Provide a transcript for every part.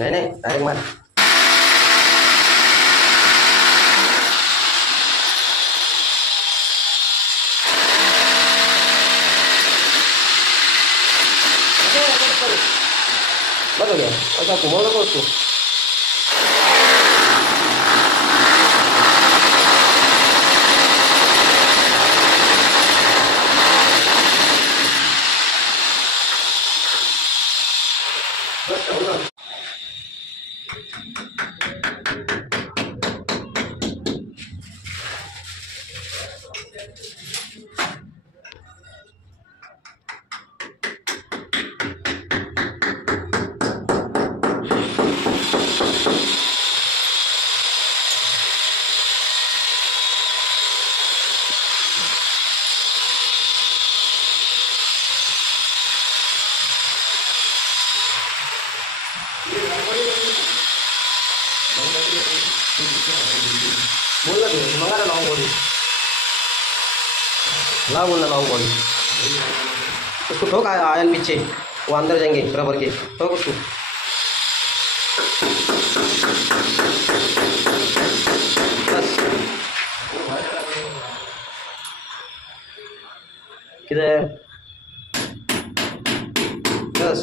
नहीं नहीं डायरेक्ट मार। बस हो गया। अच्छा घुमाओ ना उसको। बोल दे मंगा लाऊं बॉडी ला बोलना लाऊं बॉडी उसको ठोक आयन पीछे वो अंदर जाएंगे बराबर के ठोक उसको बस किधर बस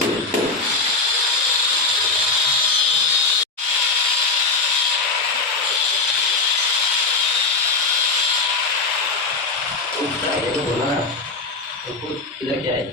बोला इधर क्या है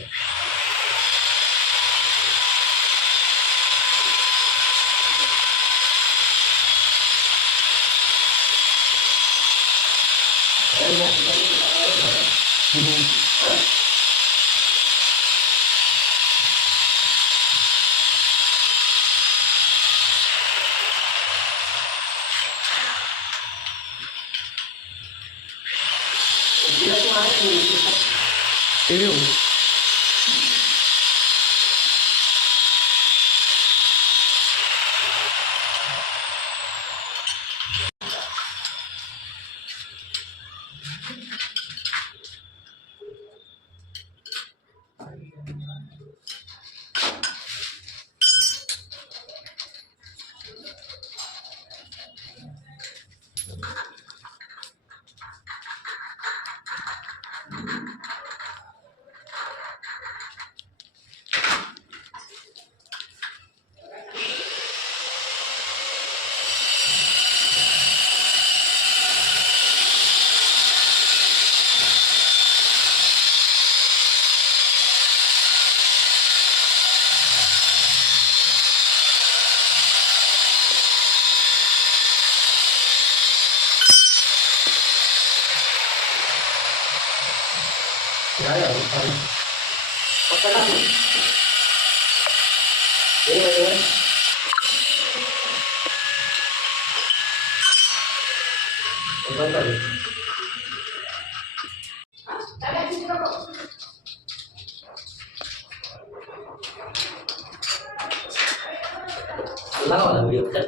lama lah video kita.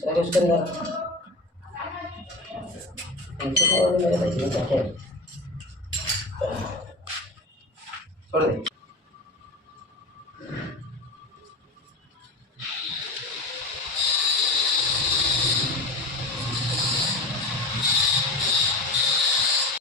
Saya उसके अंदर इनको तो मेरे भाई छोड़ दे।